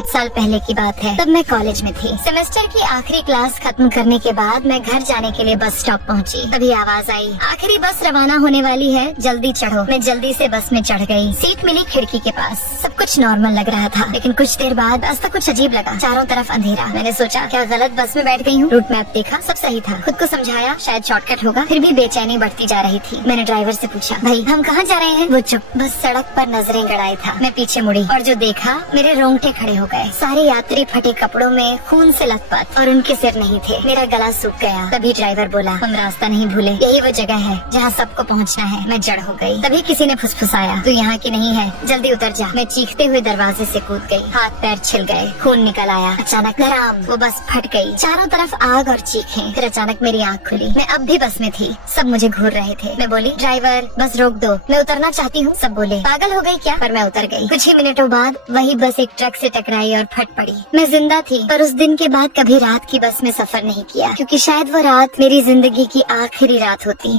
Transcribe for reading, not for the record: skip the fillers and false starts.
5 साल पहले की बात है। तब मैं कॉलेज में थी। सेमेस्टर की आखिरी क्लास खत्म करने के बाद मैं घर जाने के लिए बस स्टॉप पहुंची। तभी आवाज आई, आखिरी बस रवाना होने वाली है, जल्दी चढ़ो। मैं जल्दी से बस में चढ़ गई। सीट मिली खिड़की के पास। सब कुछ नॉर्मल लग रहा था, लेकिन कुछ देर बाद रास्ता कुछ अजीब लगा। चारों तरफ अंधेरा। मैंने सोचा क्या गलत बस में बैठ गई हूँ। रूट मैप देखा, सब सही था। खुद को समझाया शायद शॉर्टकट होगा, फिर भी बेचैनी बढ़ती जा रही थी। मैंने ड्राइवर से पूछा, भाई हम कहाँ जा रहे हैं? वो चुप, बस सड़क पर नजरें गड़ाए था। मैं पीछे मुड़ी और जो देखा, मेरे रोंगटे खड़े हो गए। सारे यात्री फटे कपड़ों में, खून से लथपथ, और उनके सिर नहीं थे। मेरा गला सूख गया। तभी ड्राइवर बोला, हम रास्ता नहीं भूले, यही वो जगह है जहाँ सबको पहुँचना है। मैं जड़ हो गई। तभी किसी ने फुसफुसाया, तू यहाँ की नहीं है, जल्दी उतर जा। मैं चीखते हुए दरवाजे से कूद गई। हाथ पैर छिल गए, खून निकल आया। अचानक धड़ाम, वो बस फट गई। चारों तरफ आग और चीखें। फिर अचानक मेरी आँख खुली। मैं अब भी बस में थी। सब मुझे घूर रहे थे। मैं बोली, ड्राइवर बस रोक दो, मैं उतरना चाहती हूँ। सब बोले, पागल हो गई क्या? पर मैं उतर गई। कुछ ही मिनटों बाद वही बस एक ट्रक से टकराई और फट पड़ी। मैं जिंदा थी, पर उस दिन के बाद कभी रात की बस में सफर नहीं किया, क्योंकि शायद वो रात मेरी जिंदगी की आखिरी रात होती।